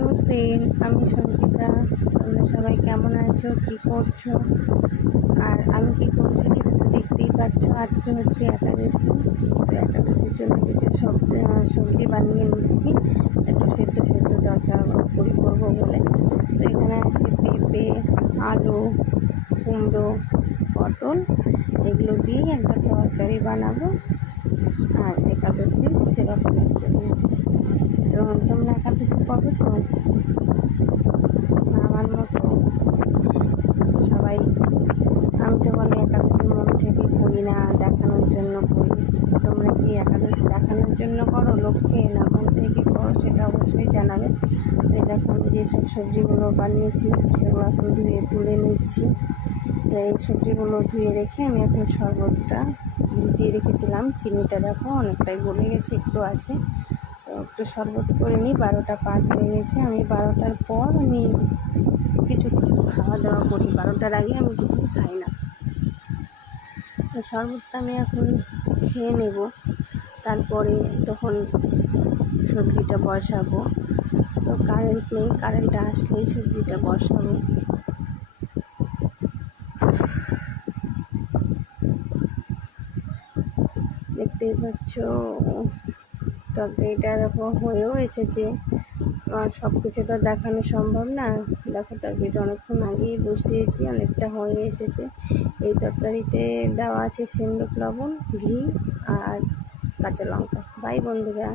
Hello friend, আমি সঞ্চিতা। তোমরা সবাই কেমন আছো, কী করছো? আর আমি কি করছি সেটা তো দেখতেই পাচ্ছ। আজকে হচ্ছে একাদশী, তো একাদশীর জন্য কিছু সবজি বানিয়ে নিচ্ছি, একটু সেদ্ধ সেদ্ধ দরকার করি করবো বলে। তো এখানে আছে পেঁপে, আলু, কুমড়ো, পটল, এগুলো দিয়েই একটা তরকারি বানাবো আর একাদশীর সেবা করার জন্য। তো তোমরা একাদশী করো তো? আমার মতো সবাই? আমি তো বলে একাদশী মন থেকে করি না, দেখানোর জন্য করি। তোমরা কি একাদশী দেখানোর জন্য করো লোককে, না মন থেকে করো, সেটা অবশ্যই জানাবে। তো দেখো আমি যেসব সবজিগুলো বানিয়েছি সেগুলো এখন ধুয়ে তুলে নিচ্ছি। তো এই সবজিগুলো ধুয়ে রেখে আমি এখন শরবতটা ভিজিয়ে রেখেছিলাম। চিনিটা দেখো অনেকটাই গলে গেছে, একটু আছে। তো একটু শরবত করে নিই, 12টা পার হয়ে গেছে। আমি 12টার পর আমি কিছু খাওয়া দাওয়া করি, 12টার আগে আমি কিছু খাই না। তো শরবতটা আমি এখন খেয়ে নেব, তারপরে তখন সবজিটা বসাবো। তো কারেন্ট নেই, কারেন্টটা আসলেই সবজিটা বসাবো। দেখতেই পাচ্ছ তরকারিটা দেখো হয়েও এসেছে। আর সব কিছু তো দেখানো সম্ভব না। দেখো তরকারিটা অনেকক্ষণ আগেই বসিয়েছি, অনেকটা হয়ে এসেছে। এই তরকারিতে দেওয়া আছে সিন্দুক লবণ, ঘি আর কাঁচা লঙ্কা। বাই বন্ধুরা।